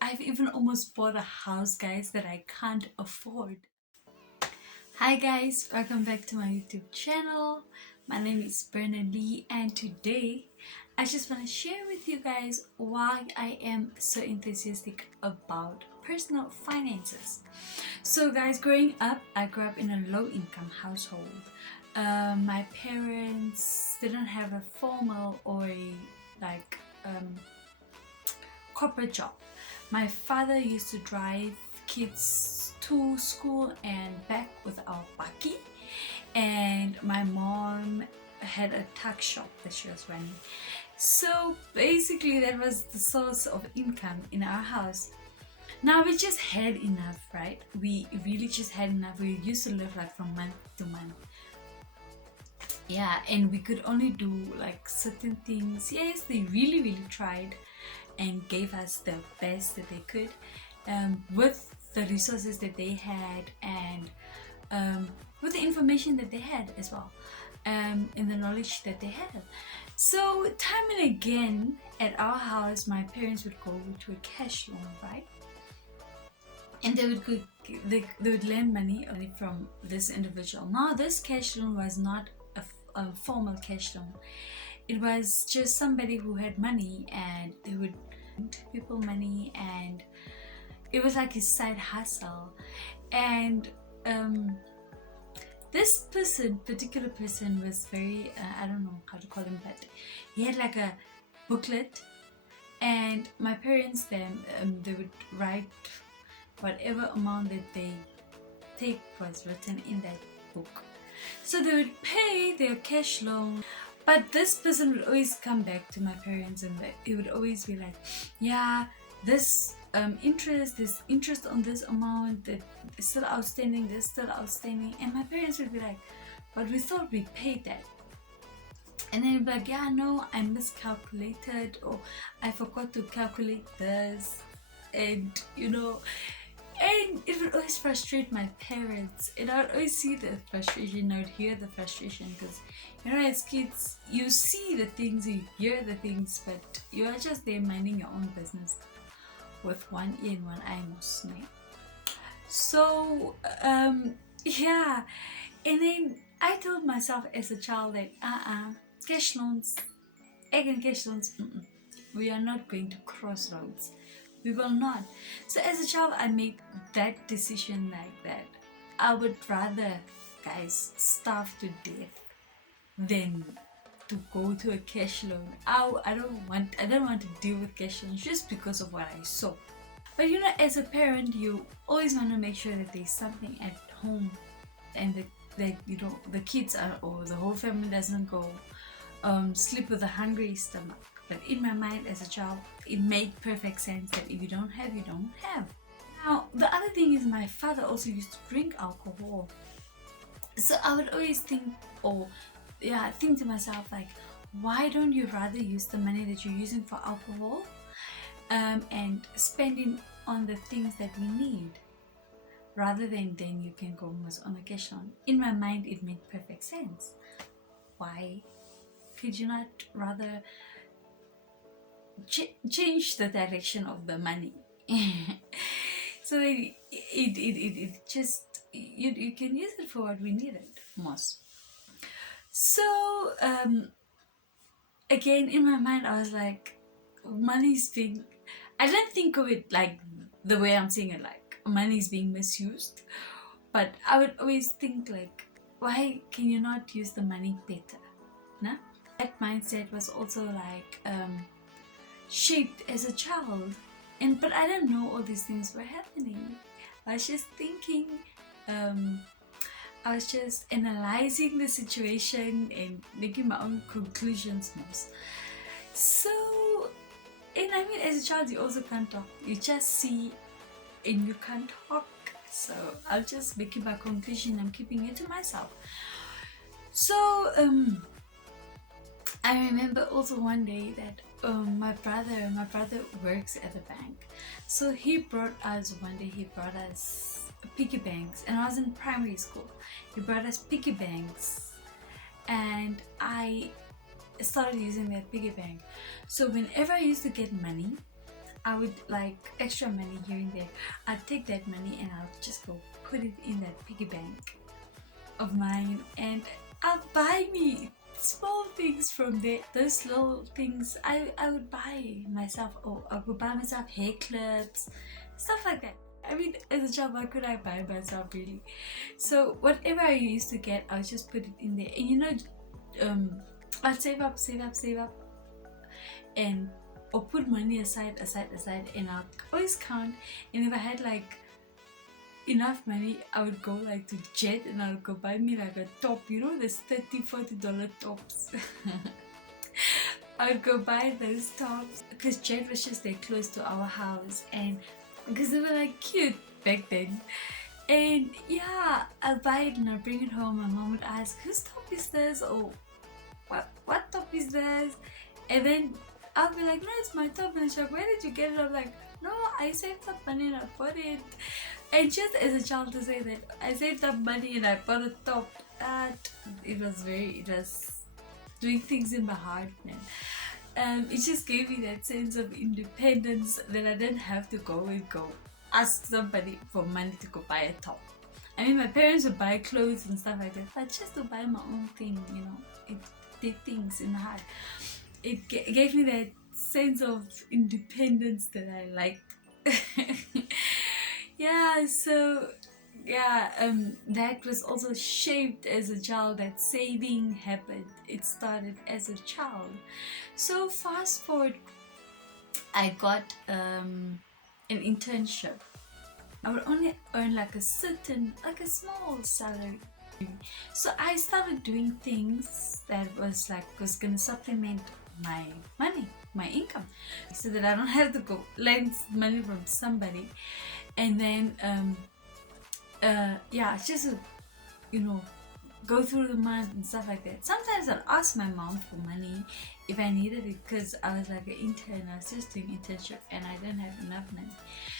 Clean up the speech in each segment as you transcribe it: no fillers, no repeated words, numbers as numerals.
I've even almost bought a house, guys, that I can't afford. Hi guys, welcome back to my YouTube channel. My name is Bernelee, and today I just want to share with you guys why I am so enthusiastic about personal finances. So guys, growing up, I grew up in a low-income household. My parents didn't have a formal or a like corporate job. My father used to drive kids to school and back with our buggy, and my mom had a tuck shop that she was running. So basically that was the source of income in our house. Now we just had enough, right? We really just had enough. We used to live like from month to month. Yeah, and we could only do like certain things. Yes, they really tried and gave us the best that they could with the resources that they had, and with the information that they had as well, and the knowledge that they had. So time and again at our house, my parents would go to a cash loan, right? And they would lend money only from this individual. Now this cash loan was not a formal cash loan. It was just somebody who had money, and they would lend people money, and it was like his side hustle. And this particular person was very I don't know how to call him, but he had like a booklet, and my parents then they would write whatever amount that they take was written in that book. So they would pay their cash loan, but this person would always come back to my parents, and it would always be like, yeah, this interest on this amount that is still outstanding, this still outstanding. And my parents would be like, but we thought we paid that. And then it'd be like, yeah, no, I miscalculated, or I forgot to calculate this. And and it would always frustrate my parents, and I would always see the frustration, I would hear the frustration, because as kids you see the things, you hear the things, but you are just there minding your own business with one ear and one eye most. So yeah, and then I told myself as a child that cash loans, egg and cash loans, we are not going to cross roads. We will not. So as a child, I made that decision like that. I would rather, guys, starve to death than to go to a cash loan. I don't want to deal with cash loans just because of what I saw. But as a parent, you always want to make sure that there's something at home, and that the kids are, or the whole family doesn't go sleep with a hungry stomach. But in my mind as a child, it made perfect sense that if you don't have, you don't have. Now, the other thing is, my father also used to drink alcohol. So I would always think to myself, like, why don't you rather use the money that you're using for alcohol and spending on the things that we need, rather than then you can go almost on a cash loan. In my mind, it made perfect sense. Why could you not rather change the direction of the money? So it just, you can use it for what we need it most. So again, in my mind, I was like, money's being, I didn't think of it like the way I'm saying it, like money's being misused, but I would always think like, why can you not use the money better? No? That mindset was also like shaped as a child, but I didn't know all these things were happening. I was just thinking, I was just analyzing the situation and making my own conclusions most. So, and I mean, as a child, you also can't talk. You just see and you can't talk. So I'll just making my conclusion. I'm keeping it to myself. So I remember also one day that my brother works at the bank. So he brought us piggy banks, and I was in primary school. He brought us piggy banks, and I started using that piggy bank. So whenever I used to get money, I would like extra money here and there. I'd take that money and I'll just go put it in that piggy bank of mine, and I'll buy me small things from there. Those little things I would buy myself, or I would buy myself hair clips, stuff like that. I mean, as a child, what could I buy myself really? So whatever I used to get, I'll just put it in there. And I'd save up, and or put money aside, and I'll always count. And if I had like enough money, I would go like to Jet and I'll go buy me like a top, there's $30-$40 tops. I would go buy those tops because Jet was just there close to our house, and because they were like cute back then. And yeah, I'll buy it and I'll bring it home. My mom would ask, whose top is this? Or what top is this? And then I'll be like, no, it's my top. And she's like, where did you get it? I'm like, no, I saved up money and I bought it. And just as a child to say that I saved up money and I bought a top, it was doing things in my heart, man. It just gave me that sense of independence that I didn't have to go ask somebody for money to go buy a top. I mean, my parents would buy clothes and stuff like that, but just to buy my own thing, it did things in my heart. It gave me that sense of independence that I liked. Yeah, so yeah, that was also shaped as a child. That saving habit, it started as a child. So fast forward, I got an internship. I would only earn like a small salary. So I started doing things that was gonna supplement my money, my income, so that I don't have to go lend money from somebody. And then just go through the month and stuff like that. Sometimes I'd ask my mom for money if I needed it, because I was like an intern. I was just doing internship and I didn't have enough money.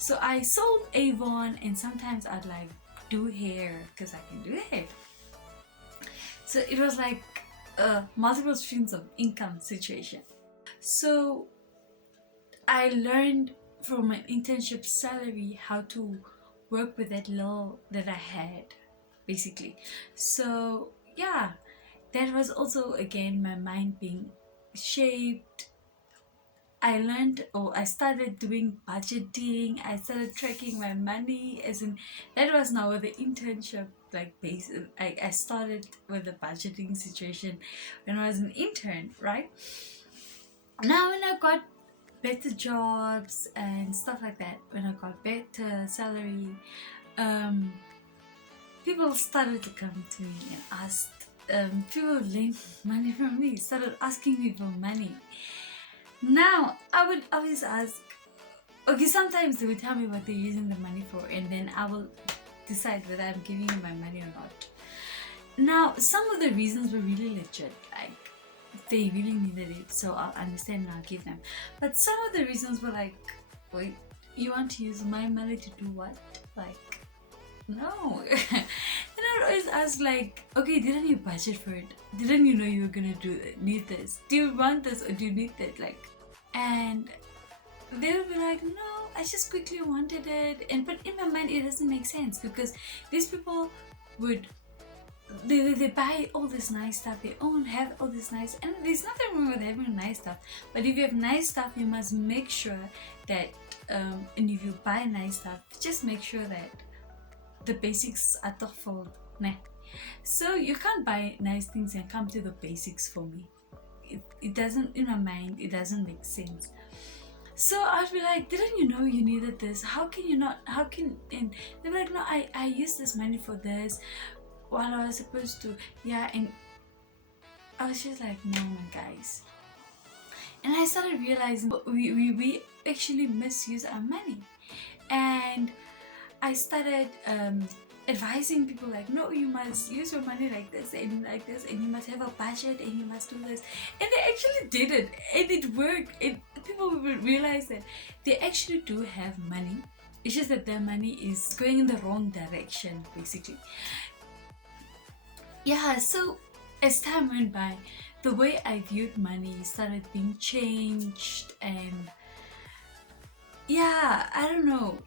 So I sold Avon, and sometimes I'd like do hair because I can do hair. So it was like multiple streams of income situation. So I learned from my internship salary how to work with that little that I had, basically. So yeah, that was also again my mind being shaped. I started doing budgeting. I started tracking my money, as in that was now with the internship base. I started with the budgeting situation when I was an intern, right? Now when I got better jobs and stuff like that, when I got better salary, people started to come to me and asked, people lent money from me, started asking me for money. Now I would always ask, okay, sometimes they would tell me what they're using the money for, and then I will decide whether I'm giving you my money or not. Now some of the reasons were really legit, like they really needed it, so I'll understand and I'll give them. But some of the reasons were like, wait, you want to use my money to do what? Like, no. And I would always ask like, okay, didn't you budget for it? Didn't you know you were gonna need this? Do you want this or do you need that? And they would be like, no, I just quickly wanted it. But in my mind it doesn't make sense, because these people would they buy all this nice stuff, they have all this nice, and there's nothing wrong with having nice stuff, but if you have nice stuff, you must make sure that and if you buy nice stuff, just make sure that the basics are thoughtful. So you can't buy nice things and come to the basics for me. It doesn't, in my mind, it doesn't make sense. So I'd be like, didn't you know you needed this? How can you not? And they're like, no, I used this money for this while I was supposed to. Yeah, and I was just like, no, guys. And I started realizing we actually misuse our money. And I started advising people like, no, you must use your money like this, and you must have a budget, and you must do this. And they actually did it, and it worked. And people will realize that they actually do have money. It's just that their money is going in the wrong direction, basically. Yeah, so as time went by, the way I viewed money started being changed, and yeah, I don't know.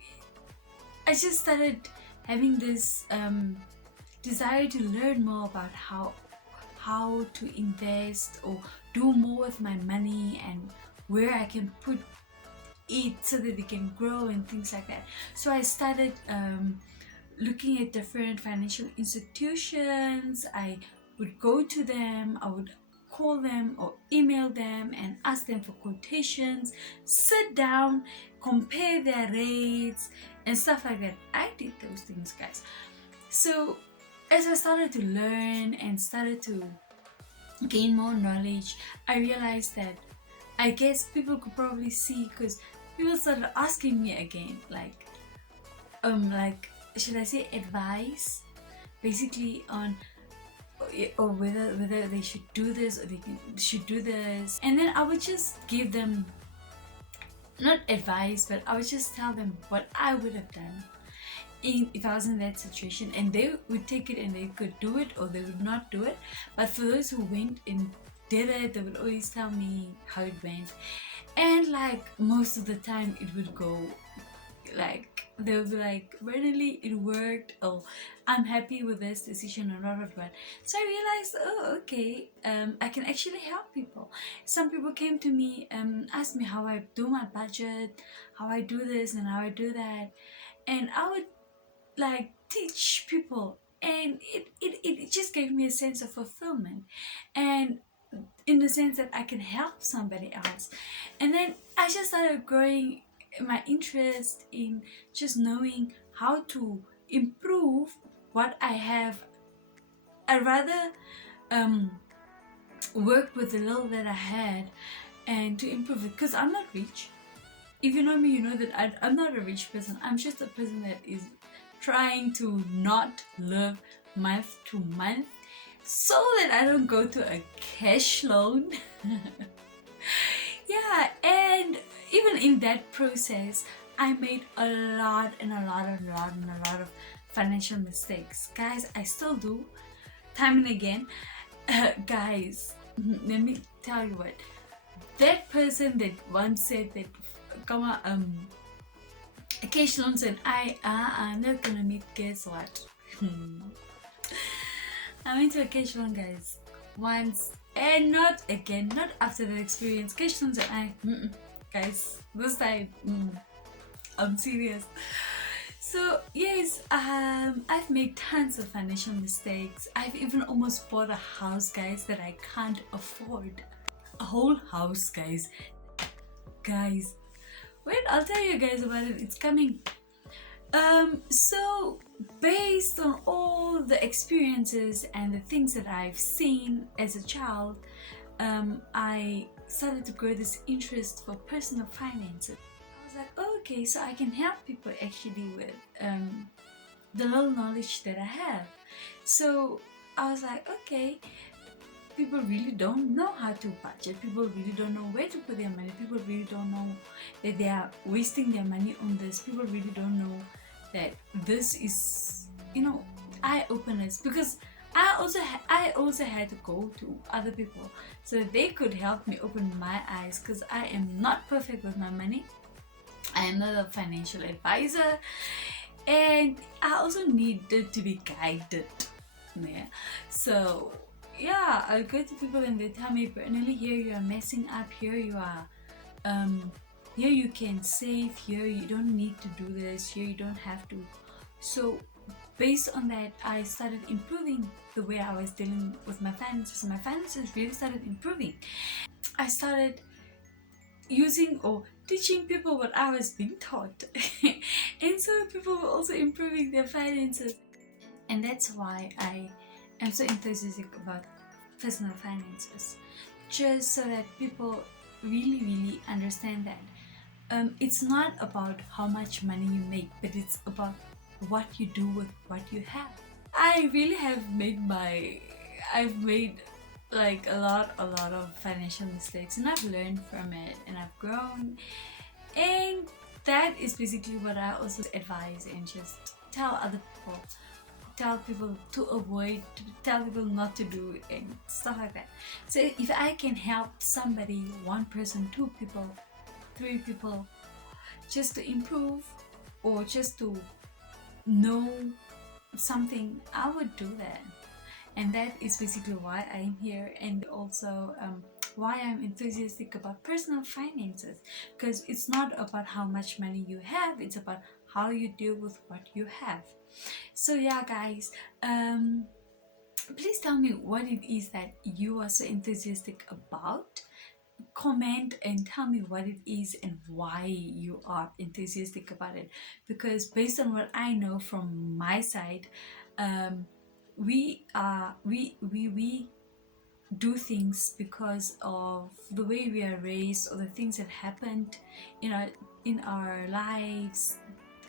I just started having this desire to learn more about how to invest or do more with my money, and where I can put it so that it can grow and things like that. So I started looking at different financial institutions. I would go to them, I would call them or email them and ask them for quotations, sit down, compare their rates and stuff like that. I did those things, guys. So as I started to learn and started to gain more knowledge, I realized that I guess people could probably see, because people started asking me again, like should I say advice, basically on or whether they should do this or should do this, and then I would just give them not advice, but I would just tell them what I would have done if I was in that situation, and they would take it and they could do it or they would not do it. But for those who went and did it, they would always tell me how it went, and like most of the time it would go like they'll be like, Bernelee, it worked, oh, I'm happy with this decision or not. So I realized, oh, okay, I can actually help people. Some people came to me, asked me how I do my budget, how I do this and how I do that, and I would like teach people, and it just gave me a sense of fulfillment, and in the sense that I can help somebody else. And then I just started growing my interest in just knowing how to improve what I have. I rather work with the little that I had and to improve it, because I'm not rich. If you know me, you know that I'm not a rich person. I'm just a person that is trying to not live month to month so that I don't go to a cash loan. Yeah, and even in that process, I made a lot of financial mistakes. Guys, I still do, time and again. Guys, let me tell you what. That person that once said that, come on, cash loans and I are not gonna meet, guess what? I went to a cash loan, guys, once and not again, not after that experience. Cash loans and I, guys, this time, I'm serious. So yes, I've made tons of financial mistakes. I've even almost bought a house, guys, that I can't afford. A whole house, guys. Wait, I'll tell you guys about it. It's coming. So based on all the experiences and the things that I've seen as a child, I started to grow this interest for personal finances. I was like, oh, okay, so I can help people actually with the little knowledge that I have. So I was like, okay, people really don't know how to budget. People really don't know where to put their money. People really don't know that they are wasting their money on this. People really don't know that this is, eye openers, because I also had to go to other people so that they could help me open my eyes, because I am not perfect with my money. I am not a financial advisor, and I also needed to be guided. Yeah. So yeah, I'll go to people and they tell me, Bernelee, here you are messing up, here you are, here you can save, here you don't need to do this, here you don't have to. So based on that, I started improving the way I was dealing with my finances. My finances really started improving. I started using or teaching people what I was being taught. And so people were also improving their finances. And that's why I am so enthusiastic about personal finances. Just so that people really understand that it's not about how much money you make, but it's about what you do with what you have. I really have I've made like a lot of financial mistakes, and I've learned from it and I've grown, and that is basically what I also advise and just tell other people, tell people to avoid, tell people not to do, and stuff like that. So if I can help somebody, one person, two people, three people, just to improve or just to know something, I would do that. And that is basically why I'm here, and also why I'm enthusiastic about personal finances, because it's not about how much money you have, it's about how you deal with what you have. So yeah guys, please tell me what it is that you are so enthusiastic about. Comment and tell me what it is and why you are enthusiastic about it, because based on what I know from my side, we do things because of the way we are raised or the things that happened in our lives,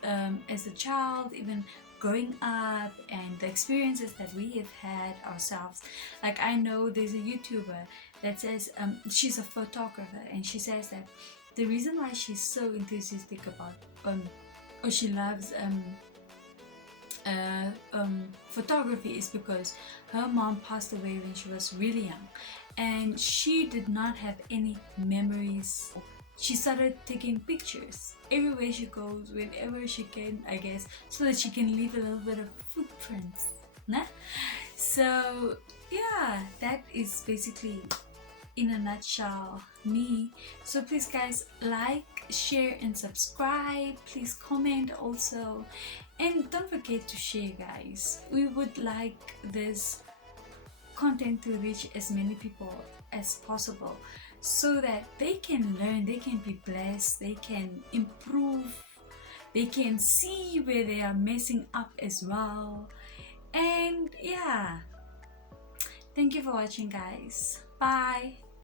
as a child, even growing up, and the experiences that we have had ourselves. Like I know there's a YouTuber that says, she's a photographer, and she says that the reason why she's so enthusiastic about or she loves photography is because her mom passed away when she was really young, and she did not have any memories. She started taking pictures everywhere she goes, whenever she can, I guess, so that she can leave a little bit of footprints. Nah? So yeah, that is basically in a nutshell me. So please guys, like, share and subscribe. Please comment also, and don't forget to share guys. We would like this content to reach as many people as possible, so that they can learn, they can be blessed, they can improve, they can see where they are messing up as well. And yeah, thank you for watching guys. Bye.